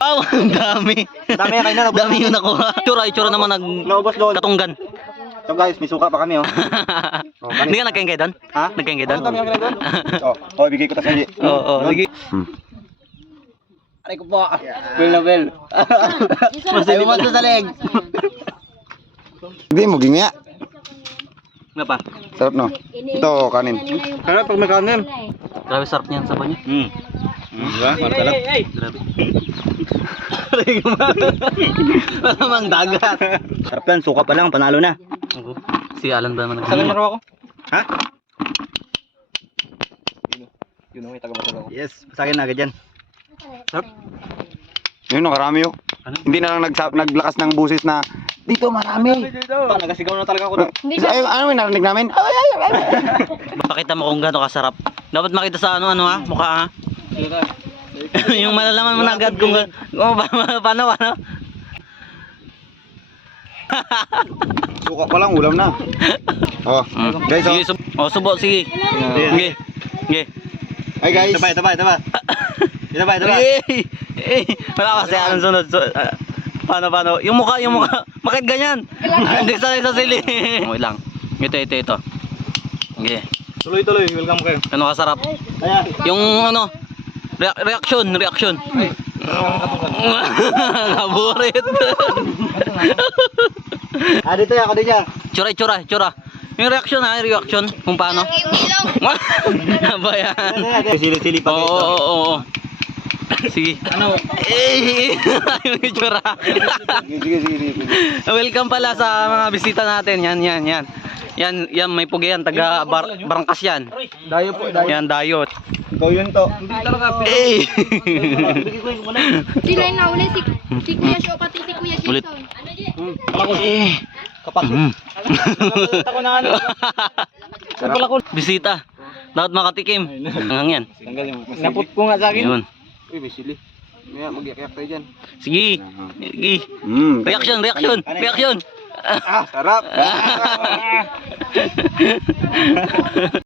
Wow, ang dami. Dami yan kayo na. Dami yung nakuha. Itsura naman Naubos doon. katunggan. So guys, may suka pa kami oh. Hindi ka nagkaingay doon? Ha? Nagkaingay doon? Kami ang ginagawa. Oh, bigay ko ta sa inyo. Oo, sige. Aray ko po. Bel na bel. Masali mo sa leg. Hindi mo gingya. Nga pa? Sarap no. Ito kanin. Sarap pag may kanin. Grabe sarap niyan sa banyo. Diba? Marka lang. Grabe. Malamang dagat. Sarap yan, suka pa lang, panalo na. Si Alan ba naman Saan nag- laro ako? Ha? Yun ang taga-matag ako. Yes, sa akin agad yan. Sarap. Yun no, karami oh. Hindi na lang naglakas ng busis na dito marami. Pa, nagasigaw na talaga ako doon. Ay, ano yung narinig namin? Pakita mo kung gaano kasarap. Dapat makita sa ano ha, mukha ha. Yung malalaman mo na agad kung paano. Suka pa lang, ulam na. Oh, guys, oh. Sige, subo, sige. Sige. Sige. Ay guys. Tabay. Wala kasi anong sunod. Paano? Yung mukha. Bakit ganyan? Hindi sanay sa sili. Okay lang. Ito. Okay. Tuloy, welcome kayo. Ano kasarap? Ayan. Yung ano, reaction. Naburit. Dito yan, ako din yan. Tsura. Yung reaction kung paano. Ba yan? Sili-sili pa guys. Oo. Sige. Ano? Yung tsura. Sige. Welcome pala sa mga bisita natin. Yan. Yan may pugi yan, taga Barangkas yan. Dayo po, Yan, dayo. Ikaw yun to. Hindi talaga. Sila yung nauli, si Kuya Sho, pati si Kuya Ulit. Jason. Kapak. Ako na ano. Bisita. Dapat makatikim. Hanggang yan. Naput ko nga sa akin. Yun. Uy, may sili. Maya, mag-iyak tayo dyan. Sige. Reaction. Sarap.